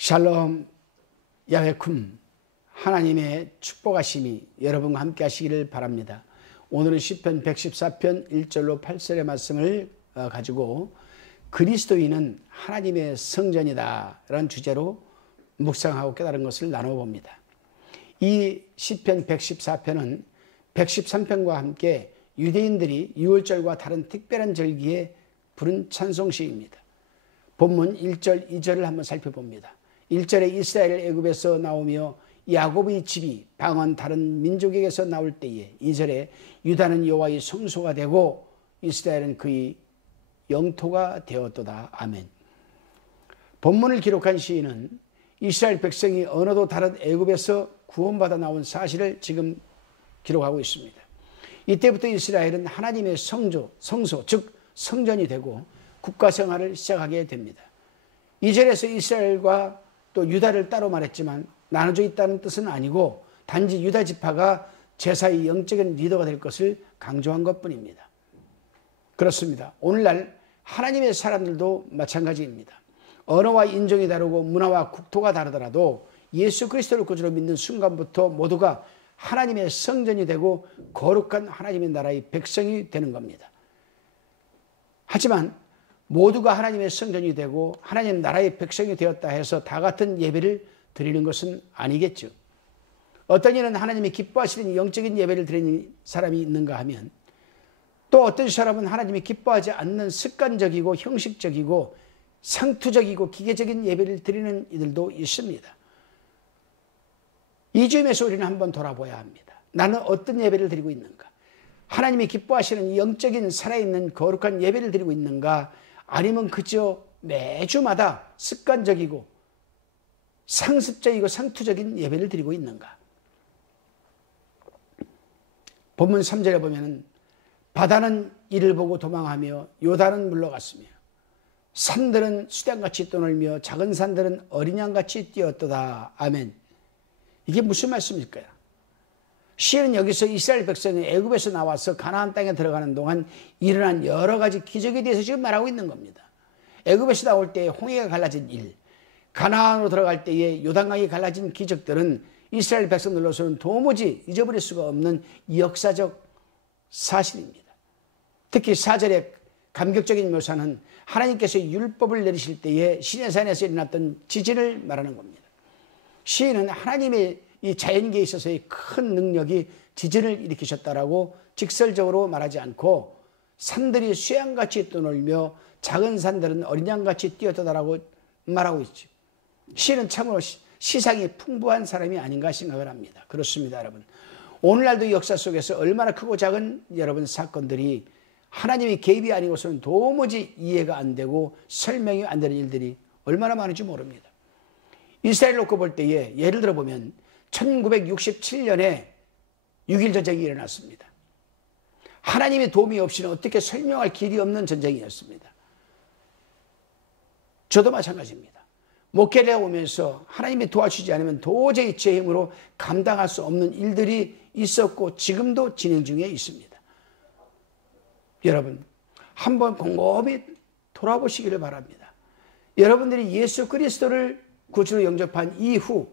샬롬 야훼쿰, 하나님의 축복하심이 여러분과 함께 하시기를 바랍니다. 오늘은 시편 114편 1절로 8절의 말씀을 가지고 그리스도인은 하나님의 성전이다 라는 주제로 묵상하고 깨달은 것을 나눠봅니다. 이 시편 114편은 113편과 함께 유대인들이 유월절과 다른 특별한 절기에 부른 찬송시입니다. 본문 1절, 2절을 한번 살펴봅니다. 1절에 이스라엘 애굽에서 나오며 야곱의 집이 방언 다른 민족에게서 나올 때에, 2절에 유다는 여호와의 성소가 되고 이스라엘은 그의 영토가 되었도다. 아멘. 본문을 기록한 시인은 이스라엘 백성이 언어도 다른 애굽에서 구원받아 나온 사실을 지금 기록하고 있습니다. 이때부터 이스라엘은 하나님의 성소, 즉 성전이 되고 국가 생활을 시작하게 됩니다. 2절에서 이스라엘과 또 유다를 따로 말했지만 나눠져 있다는 뜻은 아니고 단지 유다 지파가 제사의 영적인 리더가 될 것을 강조한 것뿐입니다. 그렇습니다. 오늘날 하나님의 사람들도 마찬가지입니다. 언어와 인종이 다르고 문화와 국토가 다르더라도 예수 그리스도를 구주로 믿는 순간부터 모두가 하나님의 성전이 되고 거룩한 하나님의 나라의 백성이 되는 겁니다. 하지만 모두가 하나님의 성전이 되고 하나님 나라의 백성이 되었다 해서 다 같은 예배를 드리는 것은 아니겠죠. 어떤 이는 하나님이 기뻐하시는 영적인 예배를 드리는 사람이 있는가 하면, 또 어떤 사람은 하나님이 기뻐하지 않는 습관적이고 형식적이고 상투적이고 기계적인 예배를 드리는 이들도 있습니다. 이 점에서 우리는 한번 돌아봐야 합니다. 나는 어떤 예배를 드리고 있는가? 하나님이 기뻐하시는 영적인 살아있는 거룩한 예배를 드리고 있는가? 아니면 그저 매주마다 습관적이고 상습적이고 상투적인 예배를 드리고 있는가? 본문 3절에 보면 바다는 이를 보고 도망하며 요단은 물러갔으며 산들은 수량같이 떠놀며 작은 산들은 어린 양같이 뛰었도다. 아멘. 이게 무슨 말씀일까요? 시인은 여기서 이스라엘 백성이 애굽에서 나와서 가나안 땅에 들어가는 동안 일어난 여러 가지 기적에 대해서 지금 말하고 있는 겁니다. 애굽에서 나올 때에 홍해가 갈라진 일, 가나안으로 들어갈 때에 요단강이 갈라진 기적들은 이스라엘 백성들로서는 도무지 잊어버릴 수가 없는 역사적 사실입니다. 특히 4절의 감격적인 묘사는 하나님께서 율법을 내리실 때에 시내산에서 일어났던 지진을 말하는 겁니다. 시인은 하나님의 이 자연계에 있어서의 큰 능력이 지진을 일으키셨다라고 직설적으로 말하지 않고 산들이 수양같이 떠놀며 작은 산들은 어린 양같이 뛰었다라고 말하고 있죠. 시인은 참으로 시상이 풍부한 사람이 아닌가 생각을 합니다. 그렇습니다, 여러분. 오늘날도 역사 속에서 얼마나 크고 작은 여러분 사건들이 하나님의 개입이 아니고서는 도무지 이해가 안 되고 설명이 안 되는 일들이 얼마나 많은지 모릅니다. 이스라엘 놓고 볼 때에 예를 들어 보면 1967년에 6.1 전쟁이 일어났습니다. 하나님의 도움이 없이는 어떻게 설명할 길이 없는 전쟁이었습니다. 저도 마찬가지입니다. 목회를 해오면서 하나님이 도와주지 않으면 도저히 제 힘으로 감당할 수 없는 일들이 있었고 지금도 진행 중에 있습니다. 여러분, 한번 곰곰이 돌아보시기를 바랍니다. 여러분들이 예수 그리스도를 구주로 영접한 이후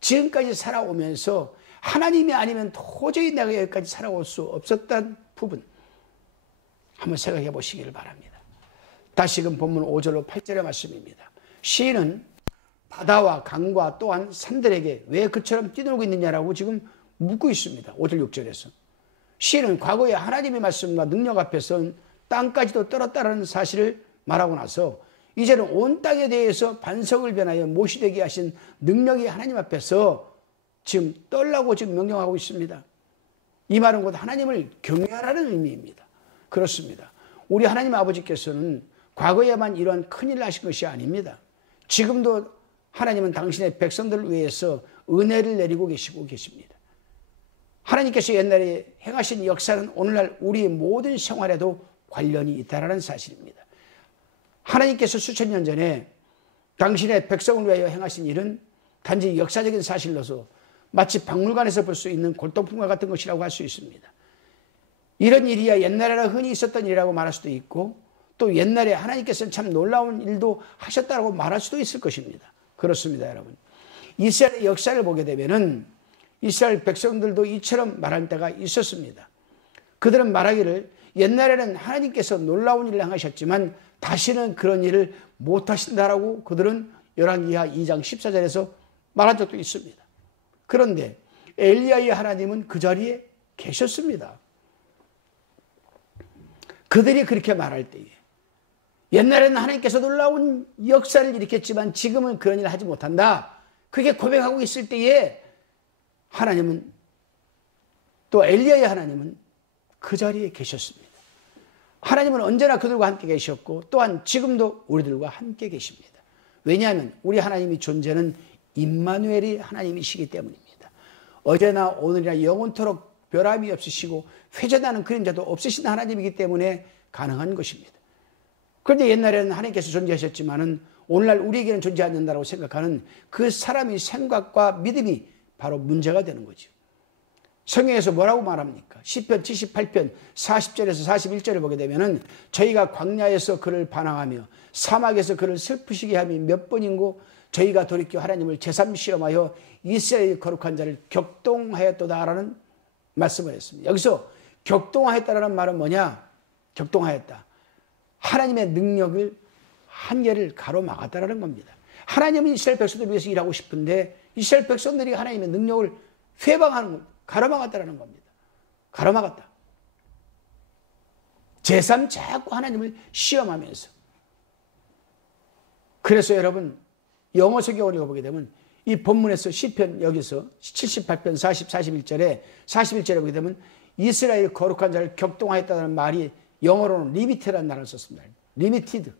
지금까지 살아오면서 하나님이 아니면 도저히 내가 여기까지 살아올 수 없었던 부분 한번 생각해 보시기를 바랍니다. 다시금 본문 5절로 8절의 말씀입니다. 시인은 바다와 강과 또한 산들에게 왜 그처럼 뛰놀고 있느냐라고 지금 묻고 있습니다. 5절 6절에서 시인은 과거에 하나님의 말씀과 능력 앞에서는 땅까지도 떨었다는 사실을 말하고 나서 이제는 온 땅에 대해서 반석을 변하여 못이 되게 하신 능력이 하나님 앞에서 지금 떨라고 지금 명령하고 있습니다. 이 말은 곧 하나님을 경외하라는 의미입니다. 그렇습니다. 우리 하나님 아버지께서는 과거에만 이러한 큰일을 하신 것이 아닙니다. 지금도 하나님은 당신의 백성들을 위해서 은혜를 내리고 계시고 계십니다. 하나님께서 옛날에 행하신 역사는 오늘날 우리의 모든 생활에도 관련이 있다는 사실입니다. 하나님께서 수천 년 전에 당신의 백성을 위하여 행하신 일은 단지 역사적인 사실로서 마치 박물관에서 볼 수 있는 골동품과 같은 것이라고 할 수 있습니다. 이런 일이야 옛날에는 흔히 있었던 일이라고 말할 수도 있고 또 옛날에 하나님께서는 참 놀라운 일도 하셨다고 말할 수도 있을 것입니다. 그렇습니다, 여러분. 이스라엘의 역사를 보게 되면은 이스라엘 백성들도 이처럼 말할 때가 있었습니다. 그들은 말하기를 옛날에는 하나님께서 놀라운 일을 행하셨지만 다시는 그런 일을 못하신다라고 그들은 열왕기하 2장 14절에서 말한 적도 있습니다. 그런데 엘리야의 하나님은 그 자리에 계셨습니다. 그들이 그렇게 말할 때에 옛날에는 하나님께서 놀라운 역사를 일으켰지만 지금은 그런 일을 하지 못한다. 그게 고백하고 있을 때에 하나님은 또 엘리야의 하나님은 그 자리에 계셨습니다. 하나님은 언제나 그들과 함께 계셨고 또한 지금도 우리들과 함께 계십니다. 왜냐하면 우리 하나님이 존재는 임마누엘이 하나님이시기 때문입니다. 어제나 오늘이나 영원토록 변함이 없으시고 회전하는 그림자도 없으신 하나님이기 때문에 가능한 것입니다. 그런데 옛날에는 하나님께서 존재하셨지만은 오늘날 우리에게는 존재하지 않는다고 생각하는 그 사람의 생각과 믿음이 바로 문제가 되는 거죠. 성경에서 뭐라고 말합니까? 시편 78편 40절에서 41절을 보게 되면은 저희가 광야에서 그를 반항하며 사막에서 그를 슬프시게 함이 몇 번인고 저희가 돌이켜 하나님을 제삼 시험하여 이스라엘의 거룩한 자를 격동하였도다라는 말씀을 했습니다. 여기서 격동하였다라는 말은 뭐냐? 격동하였다. 하나님의 능력을 한계를 가로막았다라는 겁니다. 하나님은 이스라엘 백성들을 위해서 일하고 싶은데 이스라엘 백성들이 하나님의 능력을 회방하는 겁니다. 가로막았다라는 겁니다. 가로막았다. 제3 자꾸 하나님을 시험하면서. 그래서 여러분 영어 성경을 읽어보게 되면 이 본문에서 시편 여기서 78편 40, 41절에 보게 되면 이스라엘 거룩한 자를 격동하였다는 말이 영어로는 리미트라는 단어를 썼습니다. 리미티드.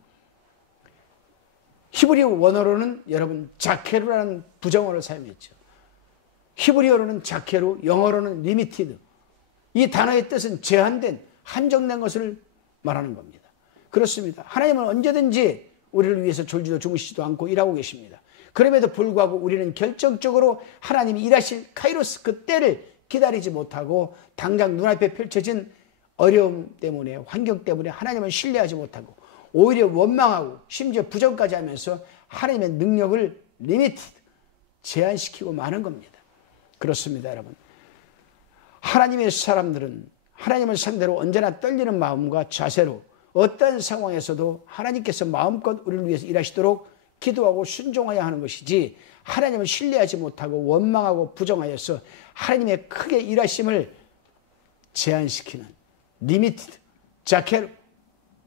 히브리어 원어로는 여러분 자케루라는 부정어를 사용했죠. 히브리어로는 자케루, 영어로는 리미티드. 이 단어의 뜻은 제한된, 한정된 것을 말하는 겁니다. 그렇습니다. 하나님은 언제든지 우리를 위해서 졸지도 주무시지도 않고 일하고 계십니다. 그럼에도 불구하고 우리는 결정적으로 하나님이 일하실 카이로스 그 때를 기다리지 못하고 당장 눈앞에 펼쳐진 어려움 때문에, 환경 때문에 하나님을 신뢰하지 못하고 오히려 원망하고 심지어 부정까지 하면서 하나님의 능력을 리미티드, 제한시키고 마는 겁니다. 그렇습니다, 여러분. 하나님의 사람들은 하나님을 상대로 언제나 떨리는 마음과 자세로 어떤 상황에서도 하나님께서 마음껏 우리를 위해서 일하시도록 기도하고 순종해야 하는 것이지 하나님을 신뢰하지 못하고 원망하고 부정하여서 하나님의 크게 일하심을 제한시키는 리미티드, 자케로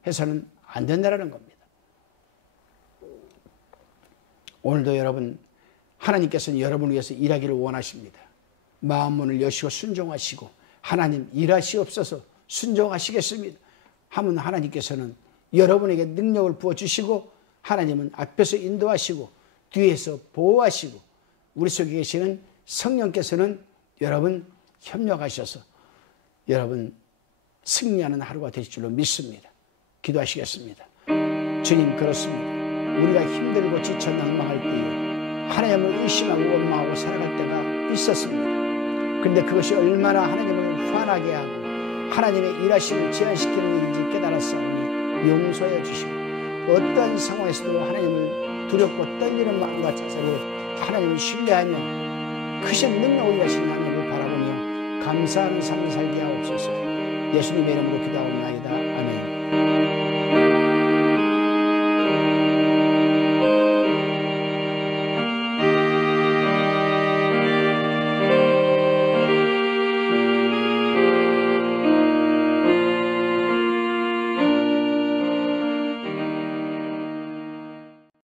해서는 안 된다는 겁니다. 오늘도 여러분 하나님께서는 여러분을 위해서 일하기를 원하십니다. 마음 문을 여시고 순종하시고 하나님 일하시옵소서 순종하시겠습니다 하면 하나님께서는 여러분에게 능력을 부어주시고 하나님은 앞에서 인도하시고 뒤에서 보호하시고 우리 속에 계시는 성령께서는 여러분 협력하셔서 여러분 승리하는 하루가 되실 줄로 믿습니다. 기도하시겠습니다. 주님, 그렇습니다. 우리가 힘들고 지쳐 낭망할 때에 하나님을 의심하고 원망하고 살아갈 때가 있었습니다. 그런데 그것이 얼마나 하나님을 화나게 하고 하나님의 일하심을 제한시키는 일인지 깨달았사오니 용서해 주시고 어떠한 상황에서도 하나님을 두렵고 떨리는 마음과 자세로 하나님을 신뢰하며 크신 능력을 일하시는 하나님을 바라보며 감사하는 삶을 살게 하옵소서. 예수님의 이름으로 기도하옵나이다. 아멘.